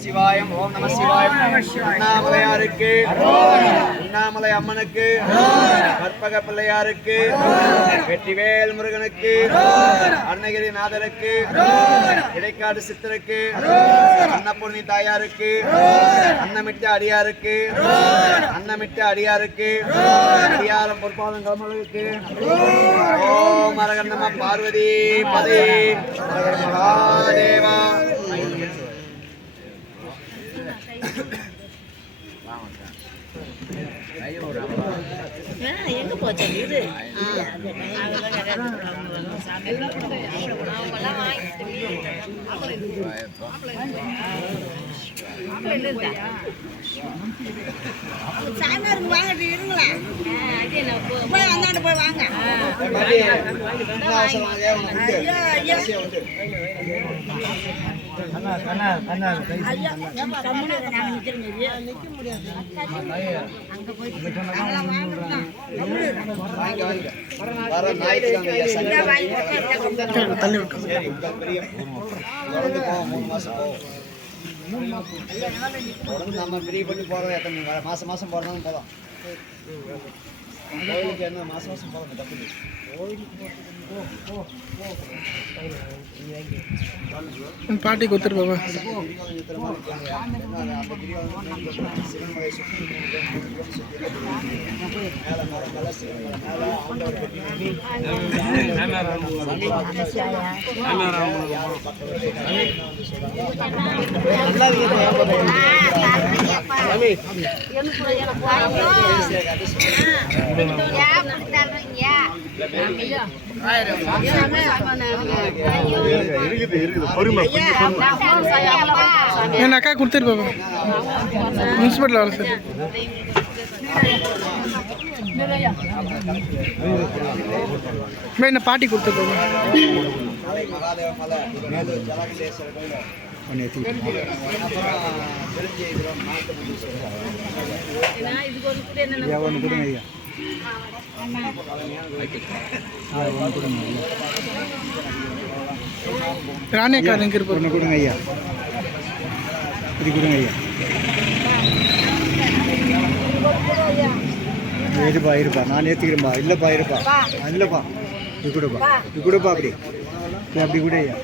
சிவாயம் ஓம் நம சிவாயம். அண்ணாமலையாருக்கு, அண்ணாமலை அம்மனுக்கு, கற்பக பிள்ளையாருக்கு, வெற்றிவேல் முருகனுக்கு, அருணகிரிநாதருக்கு, இடைக்காடு சித்தருக்கு, அன்னபூர்ணி தாயாருக்கு, அன்னமிட்ட அடியாருக்கு, அன்னமிட்ட அடியாருக்கு, அடியாரம் பொற்பாதம் கமலுக்கு. ஓம் அரகர் நம பார்வதி பதே மகாதேவா. எங்க போச்சு இது? சாயந்தரம் வாங்கிட்டு இருங்களா? போய் அந்தாண்டு போய் வாங்க. நம்ம பிரிய பண்ணி போறோம். எத்தனை மாசம் மாசம் போறதாலும் போலாம். கோயிலுக்கு என்ன மாசம் மாசம் போகணும் தப்பு. பாட்டி கொடுத்துரு பாபா. என் அக்கா கொடுத்துரு பாபா. முனிசிபல் வேலை சார். என்ன பாட்டி கொடுத்துரு பாபா. ராணியக்கார் எங்க இருப்பாரு? கொடுங்க ஐயா, இது கொடுங்க ஐயா. இருப்பா இருப்பா, நான் ஏற்றுக்கிறேன்பா. இல்லைப்பா இருப்பா, இல்லைப்பா இது கொடுப்பா, இது கொடுப்பா. அப்படி அப்படி கூட ஐயா.